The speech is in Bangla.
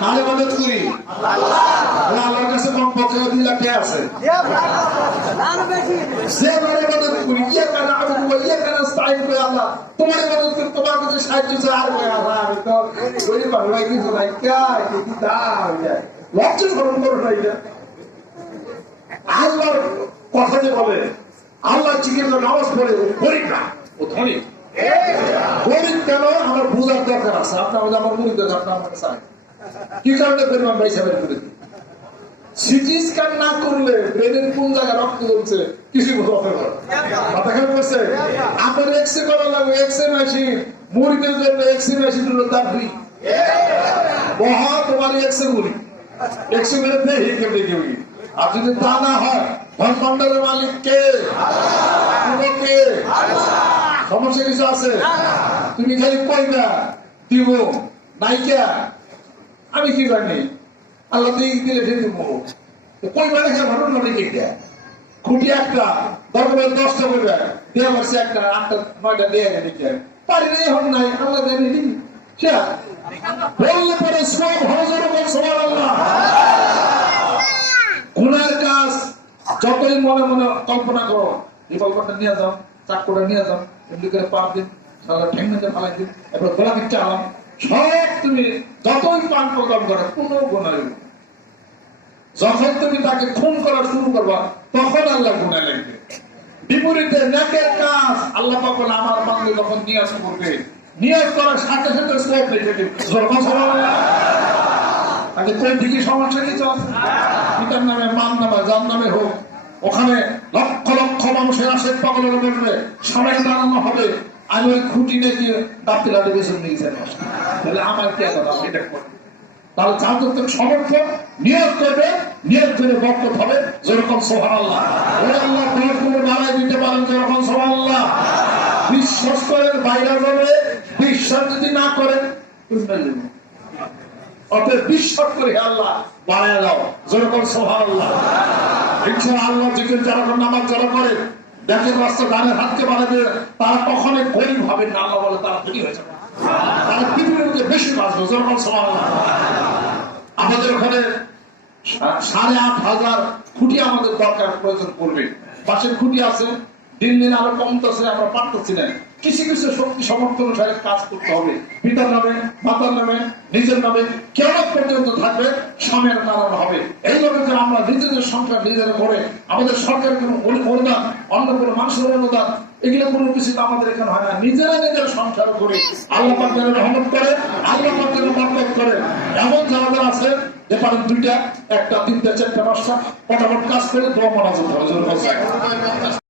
তাহলে মদত করি আল্লাহর কাছে কমপক্ষে 2 লাখ টাকা আছে যেভাবে মদত করি ইয়াকা না'বুদু ওয়া ইয়াকা নাস্তাঈন করে আল্লাহ তোমার মদত করে তোমার কাছে সাহায্য চাই আর কই আল্লাহ আমি তো ওই বাংলায় কিছু নাই কাই কি দাও যায় লজ্জা শরম করো না এটা আল্লাহর কথা যে বলে আল্লাহ জিকির করে নামাজ পড়ে পরীক্ষা ও ধনী গরিব কেন আমার বুঝার দরকার আছে আপনার আমার গরিব দরকার আপনার আমাকে চাই কি কারণে পরিমাণ পয়সা বের করে দিই সিটি স্ক্যান না করলে ব্রেনের কোন জায়গায় রক্ত জমছে কিছু বোঝা মাথা খারাপ করছে আপনার এক্সরে করা লাগবে এক্সরে মেশিন মুড়িদের জন্য এক্সরে মেশিন দাম ফ্রি মহা তোমার এক্সরে মুড়ি এক্সরে মেরে দেখি কেউ আর যদি তা না হয় ধনভাণ্ডারের মালিক কে কে সমস্যা কিছু আছে তুমি খালি কইবা দিব নাইকা আমি কি জানি আল্লাহ দিলে দিব কইবা রেখে ঘটনা নাকি খুঁটি একটা দরকার 10টা করবে দেওয়া বসে একটা 8টা 9টা দিয়ে দিচ্ছে পারি নেই হন নাই আল্লাহ দেন দিবি সে বললে পরে সব হজর সুবহানাল্লাহ গুনার কাজ যতই মনে মনে কল্পনা করো রিভলভারটা নিয়ে যাও চাকুটা নিয়ে যাও এমনি করে পা দিন তাহলে ঠেঙ্গাতে ফালাই দিন এবার গোলা দিচ্ছে আলাম সব তুমি যতই পান প্রদান করো কোনো গুণাই যখন তুমি তাকে খুন করা শুরু করবা তখন আল্লাহ গুণা লাগবে বিপরীতে নেকের কাজ আল্লাহ পাক আমার বান্দা যখন নিয়াজ করবে নিয়াজ করার সাথে সাথে সব রেখে দিবে তাহলে কোন দিকে সমস্যা কি চলছে পিতার নামে মান নামে যার নামে হোক ওখানে লক্ষ লক্ষ মানুষের আশেখ পাগলের বলবে সবাই দাঁড়ানো হবে আমি ওই খুঁটি নিয়ে দাঁতে লাটে বেসন নিয়েছেন তাহলে আমার কি কথা এটা করবে তাহলে যাদের তুমি সমর্থন নিয়োগ করবে নিয়োগ করে বরকত হবে যেরকম সুবহানাল্লাহ ওই আল্লাহ কোনো নারায় দিতে পারেন যেরকম সুবহানাল্লাহ বিশ্বাস করেন বাইরে যাবে বিশ্বাস যদি না করেন অতএব বিশ্বাস করে আল্লাহ বাড়ায় দাও যেরকম সুবহানাল্লাহ ইনশাআল্লাহ আল্লাহ জিকির যারা নামাজ যারা করে দেখেন রাস্তা ডানের হাতকে বাড়াবে তারা কখনোই গরিব হবে না আল্লাহ বলে তারা ধনী হয়ে যাবে তারা পৃথিবীর মধ্যে বেশি বাঁচবে যেরকম সুবহানাল্লাহ আমাদের ওখানে 8,500 খুঁটি আমাদের দরকার প্রয়োজন পড়বে পাশের খুঁটি আছে দিন দিন আরো কমতেছে আমরা পারতেছি না কিছু কিছু শক্তি সমর্থন অনুসারে কাজ করতে হবে পিতার নামে মাতার নামে নিজের নামে কেমন পর্যন্ত থাকবে স্বামীর কারণ হবে এইভাবে যে আমরা নিজেদের সংখ্যা নিজেরা করে আমাদের সরকারের কোনো অনুদান অন্য কোনো মানুষের অনুদান এগুলো কোনো কিছু আমাদের এখানে হয় না নিজেরা নিজের সংসার করে আল্লাহ পাক যেন রহমত করে আল্লাহ পাক যেন বরকত করে এমন যারা আছে যে পারেন 2টা 1টা 3টা 4টা 5টা ফটাফট কাজ করে দোয়া মনাজাত হবে